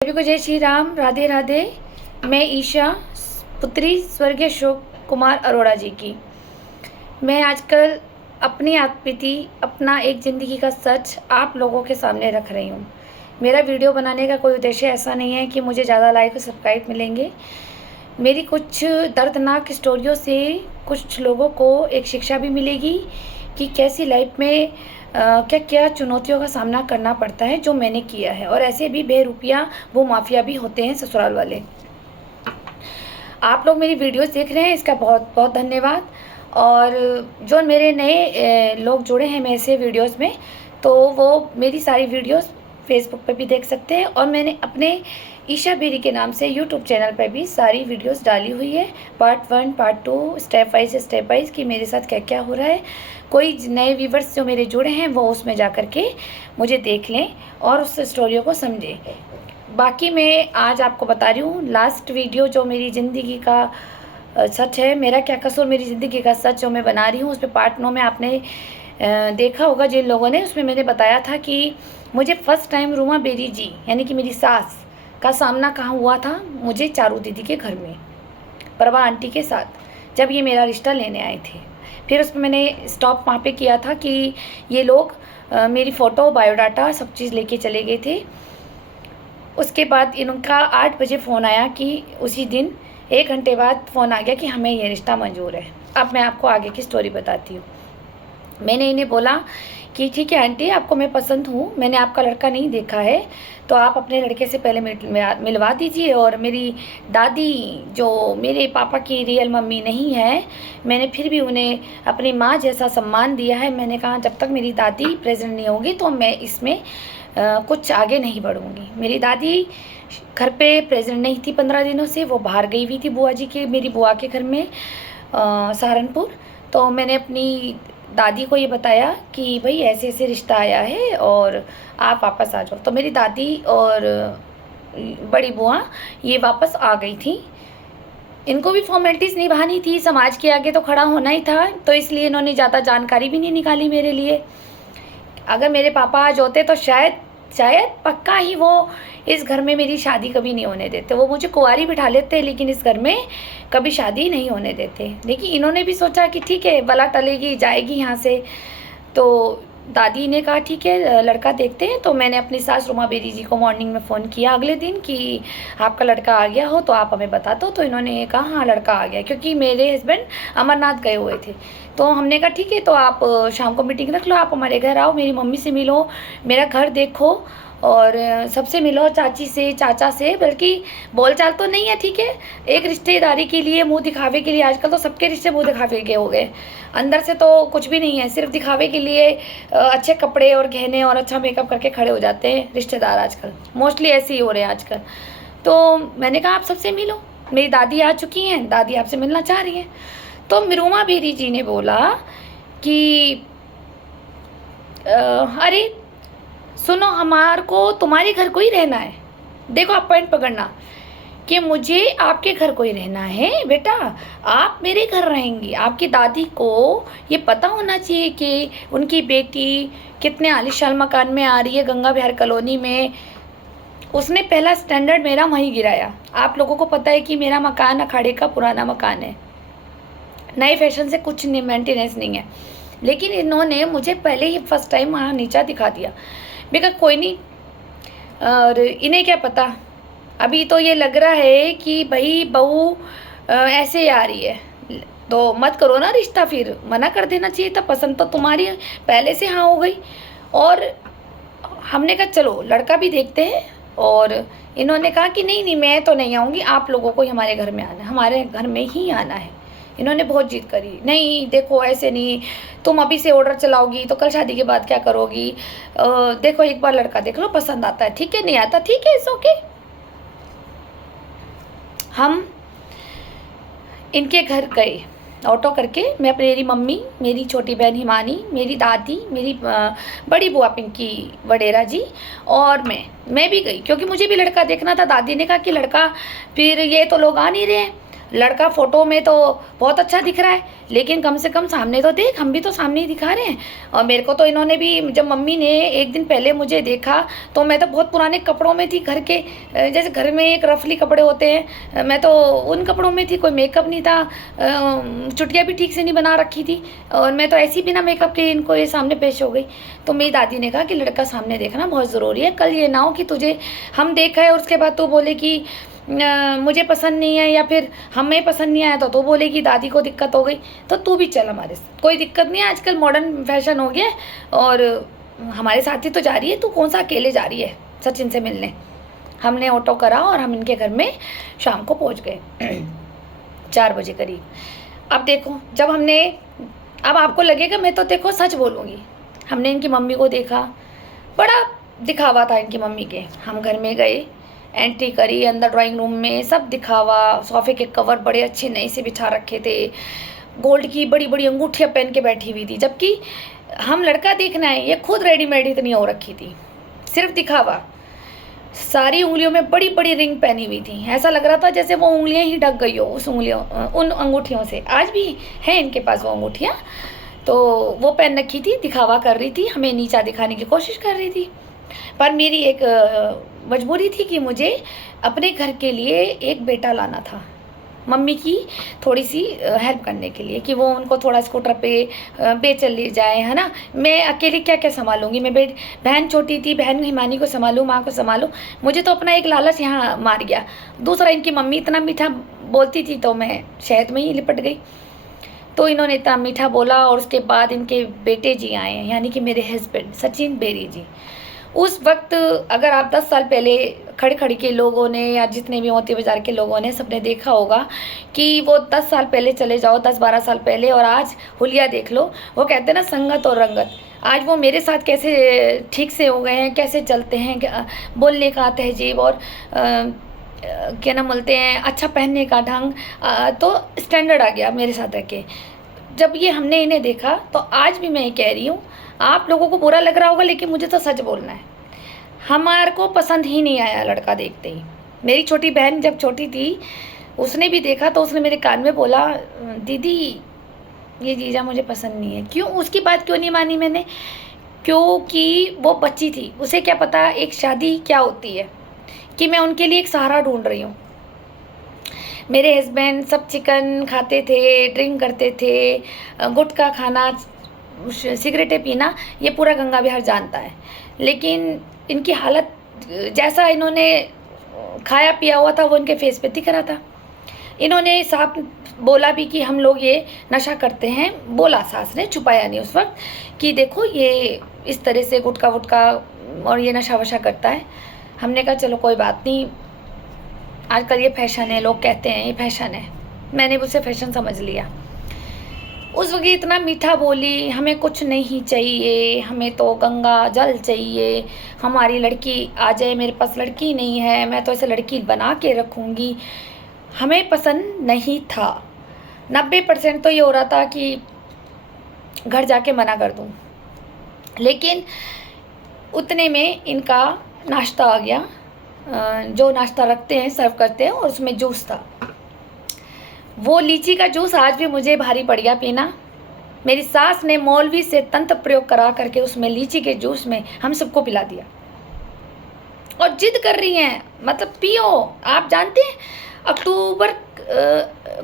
सभी को जय श्री राम, राधे राधे। मैं ईशा, पुत्री स्वर्गीय अशोक कुमार अरोड़ा जी की। मैं आजकल अपनी आत्मबीती, अपना एक ज़िंदगी का सच आप लोगों के सामने रख रही हूँ। मेरा वीडियो बनाने का कोई उद्देश्य ऐसा नहीं है कि मुझे ज़्यादा लाइक और सब्सक्राइब मिलेंगे। मेरी कुछ दर्दनाक स्टोरियों से कुछ लोगों को एक शिक्षा भी मिलेगी कि कैसी लाइफ में क्या क्या चुनौतियों का सामना करना पड़ता है जो मैंने किया है। और ऐसे भी बेरुपया वो माफिया भी होते हैं ससुराल वाले। आप लोग मेरी वीडियोस देख रहे हैं, इसका बहुत बहुत धन्यवाद। और जो मेरे नए लोग जुड़े हैं मेरे से वीडियोस में, तो वो मेरी सारी वीडियोस फेसबुक पे भी देख सकते हैं। और मैंने अपने ईशा बेरी के नाम से यूट्यूब चैनल पर भी सारी वीडियोस डाली हुई है, पार्ट 1 पार्ट 2 स्टेप वाइज कि मेरे साथ क्या क्या हो रहा है। कोई नए व्यूवर्स जो मेरे जुड़े हैं वो उसमें जा कर के मुझे देख लें और उस स्टोरियों को समझें। बाकी मैं आज आपको बता रही हूँ लास्ट वीडियो जो मेरी ज़िंदगी का सच है, मेरा क्या कसूर, मेरी ज़िंदगी का सच जो मैं बना रही हूँ। उस पर पार्ट 9 में आपने देखा होगा जिन लोगों ने, उसमें मैंने बताया था कि मुझे फर्स्ट टाइम रूमा बेरी जी यानी कि मेरी सास का सामना कहाँ हुआ था। मुझे चारू दीदी के घर में, प्रभा आंटी के साथ, जब ये मेरा रिश्ता लेने आए थे। फिर उसमें मैंने स्टॉप वहाँ पे किया था कि ये लोग मेरी फ़ोटो, बायोडाटा सब चीज़ लेके चले गए थे। उसके बाद इनका 8 बजे फ़ोन आया कि उसी दिन 1 घंटे बाद फ़ोन आ गया कि हमें ये रिश्ता मंजूर है। अब मैं आपको आगे की स्टोरी बताती हूँ। मैंने इन्हें बोला कि ठीक है आंटी, आपको मैं पसंद हूँ, मैंने आपका लड़का नहीं देखा है, तो आप अपने लड़के से पहले मिलवा दीजिए। और मेरी दादी जो मेरे पापा की रियल मम्मी नहीं है, मैंने फिर भी उन्हें अपनी माँ जैसा सम्मान दिया है। मैंने कहा जब तक मेरी दादी प्रेजेंट नहीं होगी तो मैं इसमें कुछ आगे नहीं बढ़ूँगी। मेरी दादी घर पे प्रेजेंट नहीं थी 15 दिनों से, वो बाहर गई हुई थी बुआ जी के, मेरी बुआ के घर में सहारनपुर। तो मैंने अपनी दादी को ये बताया कि भाई ऐसे ऐसे रिश्ता आया है और आप वापस आ जाओ। तो मेरी दादी और बड़ी बुआ ये वापस आ गई थी। इनको भी फॉर्मेलिटीज़ निभानी थी, समाज के आगे तो खड़ा होना ही था, तो इसलिए इन्होंने ज़्यादा जानकारी भी नहीं निकाली मेरे लिए। अगर मेरे पापा आज होते तो शायद पक्का ही वो इस घर में मेरी शादी कभी नहीं होने देते। वो मुझे कुंवारी बिठा लेते लेकिन इस घर में कभी शादी नहीं होने देते। लेकिन इन्होंने भी सोचा कि ठीक है बला टलेगी, जाएगी यहाँ से। तो दादी ने कहा ठीक है लड़का देखते हैं। तो मैंने अपनी सास रूमा बेरी जी को मॉर्निंग में फ़ोन किया अगले दिन कि आपका लड़का आ गया हो तो आप हमें बता दो। तो इन्होंने कहा हाँ लड़का आ गया, क्योंकि मेरे हस्बैंड अमरनाथ गए हुए थे। तो हमने कहा ठीक है, तो आप शाम को मीटिंग रख लो, आप हमारे घर आओ, मेरी मम्मी से मिलो, मेरा घर देखो और सबसे मिलो, चाची से, चाचा से। बल्कि बोलचाल तो नहीं है, ठीक है, एक रिश्तेदारी के लिए, मुंह दिखावे के लिए। आजकल तो सबके रिश्ते मुंह दिखावे के हो गए, अंदर से तो कुछ भी नहीं है, सिर्फ दिखावे के लिए अच्छे कपड़े और गहने और अच्छा मेकअप करके खड़े हो जाते हैं रिश्तेदार। आजकल मोस्टली ऐसे ही हो रहे हैं आजकल। तो मैंने कहा आप सबसे मिलो, मेरी दादी आ चुकी हैं, दादी आपसे मिलना चाह रही हैं। तो रूमा बेरी जी ने बोला कि अरे सुनो, हमार को तुम्हारे घर को ही रहना है। देखो आप पॉइंट पकड़ना कि मुझे आपके घर को ही रहना है बेटा, आप मेरे घर रहेंगी। आपकी दादी को ये पता होना चाहिए कि उनकी बेटी कितने आलीशान मकान में आ रही है, गंगा विहार कॉलोनी में। उसने पहला स्टैंडर्ड मेरा वहीं गिराया। आप लोगों को पता है कि मेरा मकान अखाड़े का पुराना मकान है, नए फैशन से कुछ मेंटेनेंस नहीं है। लेकिन इन्होंने मुझे पहले ही फर्स्ट टाइम वहाँ नीचा दिखा दिया। मैं कहा कोई नहीं, और इन्हें क्या पता, अभी तो ये लग रहा है कि भाई बहू ऐसे आ रही है तो मत करो ना रिश्ता, फिर मना कर देना चाहिए था, पसंद तो तुम्हारी पहले से हाँ हो गई। और हमने कहा चलो लड़का भी देखते हैं। और इन्होंने कहा कि नहीं नहीं मैं तो नहीं आऊँगी, आप लोगों को ही हमारे घर में आना है, हमारे घर में ही आना है। इन्होंने बहुत जिद करी, नहीं देखो ऐसे नहीं, तुम अभी से ऑर्डर चलाओगी तो कल शादी के बाद क्या करोगी, देखो एक बार लड़का देख लो, पसंद आता है ठीक है, नहीं आता ठीक है, इट्स ओके। हम इनके घर गए ऑटो करके, मैं अपनी, मेरी मम्मी, मेरी छोटी बहन हिमानी, मेरी दादी, मेरी बड़ी बुआ पिंकी वडेरा जी और मैं भी गई, क्योंकि मुझे भी लड़का देखना था। दादी ने कहा कि लड़का, फिर ये तो लोग आ नहीं रहे हैं, लड़का फ़ोटो में तो बहुत अच्छा दिख रहा है, लेकिन कम से कम सामने तो देख, हम भी तो सामने ही दिखा रहे हैं। और मेरे को तो इन्होंने भी, जब मम्मी ने एक दिन पहले मुझे देखा तो मैं तो बहुत पुराने कपड़ों में थी, घर के जैसे घर में एक रफली कपड़े होते हैं, मैं तो उन कपड़ों में थी, कोई मेकअप नहीं था, चुटिया भी ठीक से नहीं बना रखी थी, और मैं तो ऐसी बिना मेकअप के इनको ये सामने पेश हो गई। तो मेरी दादी ने कहा कि लड़का सामने देखना बहुत ज़रूरी है, कल ये ना हो कि तुझे हम देखा है और उसके बाद तू बोले कि मुझे पसंद नहीं है, या फिर हमें पसंद नहीं आया तो बोलेगी दादी को दिक्कत हो गई। तो तू भी चल हमारे साथ, कोई दिक्कत नहीं है, आजकल मॉडर्न फैशन हो गया है, और हमारे साथ ही तो जा रही है, तू कौन सा अकेले जा रही है सचिन से मिलने। हमने ऑटो करा और हम इनके घर में शाम को पहुंच गए 4 बजे करीब। अब देखो, जब हमने, अब आपको लगेगा मैं तो देखो सच बोलूँगी, हमने इनकी मम्मी को देखा, बड़ा दिखावा था इनकी मम्मी के। हम घर में गए, एंट्री करी, अंदर ड्राइंग रूम में सब दिखावा, सोफ़े के कवर बड़े अच्छे नए से बिछा रखे थे, गोल्ड की बड़ी बड़ी अंगूठियाँ पहन के बैठी हुई थी, जबकि हम लड़का देखना है, ये खुद रेडीमेड इतनी हो रखी थी, सिर्फ दिखावा। सारी उंगलियों में बड़ी बड़ी रिंग पहनी हुई थी, ऐसा लग रहा था जैसे वो उंगलियां ही ढक गई हो उस उंगलियों, उन अंगूठियों से। आज भी है इनके पास वो अंगूठियाँ, तो वो पहन रखी थी, दिखावा कर रही थी, हमें नीचा दिखाने की कोशिश कर रही थी। पर मेरी एक मजबूरी थी कि मुझे अपने घर के लिए एक बेटा लाना था, मम्मी की थोड़ी सी हेल्प करने के लिए, कि वो उनको थोड़ा स्कूटर पे चले जाए, है ना। मैं अकेले क्या क्या संभालूंगी, मैं बहन छोटी थी, बहन हिमानी को संभालूँ, माँ को संभालूँ, मुझे तो अपना एक लालच यहाँ मार गया। दूसरा, इनकी मम्मी इतना मीठा बोलती थी तो मैं शहद में ही लिपट गई। तो इन्होंने इतना मीठा बोला, और उसके बाद इनके बेटे जी आए, यानी कि मेरे हस्बैंड सचिन बेरी जी। उस वक्त अगर आप 10 साल पहले खड़े खड़ी के लोगों ने, या जितने भी मोती बाज़ार के लोगों ने, सबने देखा होगा कि वो 10 साल पहले चले जाओ, 10-12 साल पहले, और आज हुलिया देख लो। वो कहते हैं ना, संगत और रंगत। आज वो मेरे साथ कैसे ठीक से हो गए हैं, कैसे चलते हैं, बोलने का तहजीब, और क्या नाम बोलते हैं, अच्छा पहनने का ढंग, तो स्टैंडर्ड आ गया मेरे साथ रह के। जब ये हमने इन्हें देखा, तो आज भी मैं ये कह रही हूँ, आप लोगों को बुरा लग रहा होगा, लेकिन मुझे तो सच बोलना है, हमारे को पसंद ही नहीं आया लड़का देखते ही। मेरी छोटी बहन जब छोटी थी, उसने भी देखा, तो उसने मेरे कान में बोला, दीदी ये जीजा मुझे पसंद नहीं है। क्यों? उसकी बात क्यों नहीं मानी मैंने? क्योंकि वो बच्ची थी, उसे क्या पता एक शादी क्या होती है, कि मैं उनके लिए एक सहारा ढूंढ रही हूँ। मेरे हस्बैंड सब चिकन खाते थे, ड्रिंक करते थे, गुटखा खाना, सिगरेटें पीना, ये पूरा गंगा बिहार जानता है। लेकिन इनकी हालत, जैसा इन्होंने खाया पिया हुआ था, वो इनके फेस पे दिख रहा था। इन्होंने साफ बोला भी कि हम लोग ये नशा करते हैं, बोला, सास ने छुपाया नहीं उस वक्त, कि देखो ये इस तरह से गुटखा वुटखा और ये नशा वशा करता है। हमने कहा चलो कोई बात नहीं, आजकल ये फैशन है, लोग कहते हैं ये फैशन है, मैंने भी उसे फैशन समझ लिया। उस वक्त इतना मीठा बोली, हमें कुछ नहीं चाहिए, हमें तो गंगा जल चाहिए, हमारी लड़की आ जाए, मेरे पास लड़की नहीं है, मैं तो ऐसे लड़की बना के रखूँगी। हमें पसंद नहीं था। 90% तो ये हो रहा था कि घर जाके मना कर दूँ, लेकिन उतने में इनका नाश्ता आ गया, जो नाश्ता रखते हैं, सर्व करते हैं, और उसमें जूस था। वो लीची का जूस आज भी मुझे भारी पड़ गया पीना। मेरी सास ने मौलवी से तंत्र प्रयोग करा करके उसमें लीची के जूस में हम सबको पिला दिया, और जिद कर रही हैं, मतलब पियो। आप जानते हैं, अक्टूबर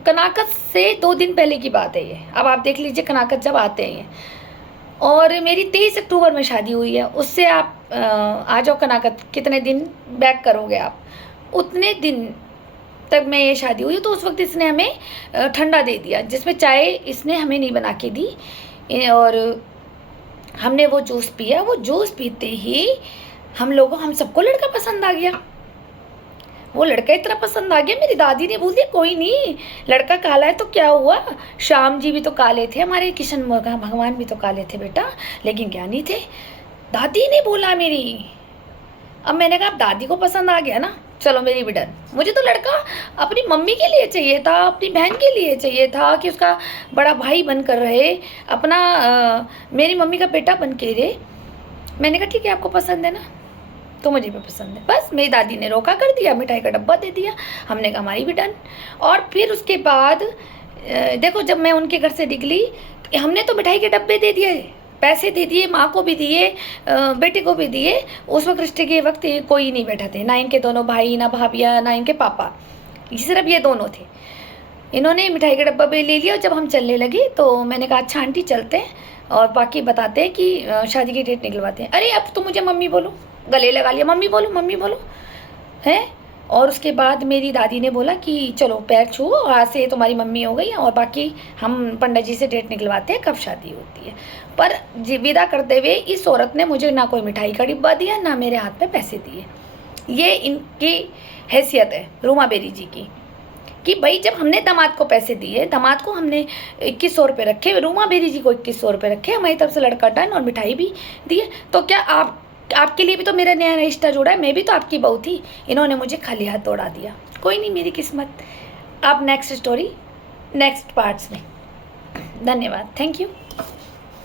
कनाकत से 2 दिन पहले की बात है ये। अब आप देख लीजिए कनाकत जब आते हैं, और मेरी 23 अक्टूबर में शादी हुई है, उससे आप आ जाओ कनाकत, कितने दिन बैक करोगे आप, उतने दिन तक में ये शादी हुई। तो उस वक्त इसने हमें ठंडा दे दिया, जिसमें चाय इसने हमें नहीं बना के दी, और हमने वो जूस पिया। वो जूस पीते ही हम सबको लड़का पसंद आ गया। वो लड़का इतना पसंद आ गया, मेरी दादी ने बोल दिया कोई नहीं, लड़का काला है तो क्या हुआ, श्याम जी भी तो काले थे, हमारे किशन भगवान भी तो काले थे बेटा, लेकिन ज्ञानी थे, दादी ने बोला मेरी। अब मैंने कहा अब दादी को पसंद आ गया ना, चलो मेरी भी डन। मुझे तो लड़का अपनी मम्मी के लिए चाहिए था, अपनी बहन के लिए चाहिए था, कि उसका बड़ा भाई बनकर रहे, अपना मेरी मम्मी का बेटा बन के रहे। मैंने कहा ठीक है, आपको पसंद है ना, तो मुझे भी पसंद है। बस मेरी दादी ने रोका कर दिया, मिठाई का डब्बा दे दिया, हमने कहा हमारी भी डन। और फिर उसके बाद देखो जब मैं उनके घर से निकली, हमने तो मिठाई के डब्बे दे दिए, पैसे दे दिए, माँ को भी दिए, बेटे को भी दिए। उस वक्त रिश्ते के वक्त कोई नहीं बैठा थे, ना इनके दोनों भाई, ना भाभियाँ, ना इनके पापा, सिर्फ ये दोनों थे। इन्होंने मिठाई का डब्बा भी ले लिया। और जब हम चलने लगे तो मैंने कहा अच्छा आंटी चलते हैं और बाकी बताते हैं कि शादी की डेट निकलवाते हैं। अरे अब तो मुझे मम्मी बोलो, गले लगा लिया, मम्मी बोलो, मम्मी बोलो, हैं। और उसके बाद मेरी दादी ने बोला कि चलो पैर छुओ, और आज से तुम्हारी मम्मी हो गई, और बाकी हम पंडित जी से डेट निकलवाते हैं कब शादी होती है। पर विदा करते हुए इस औरत ने मुझे ना कोई मिठाई का डिब्बा दिया, ना मेरे हाथ में पैसे दिए। ये इनकी हैसियत है रूमा बेरी जी की, कि भाई जब हमने दामाद को पैसे दिए, दामाद को हमने 2100 रुपये रखे, रूमा बेरी जी को 2100 रुपये रखे, हमारी तरफ से लड़का डन और मिठाई भी दिए, तो क्या आपके लिए भी तो मेरा नया रिश्ता जुड़ा है, मैं भी तो आपकी बहू थी। इन्होंने मुझे खाली हाथ दौड़ा दिया। कोई नहीं, मेरी किस्मत। अब नेक्स्ट स्टोरी नेक्स्ट पार्ट्स में। धन्यवाद, थैंक यू।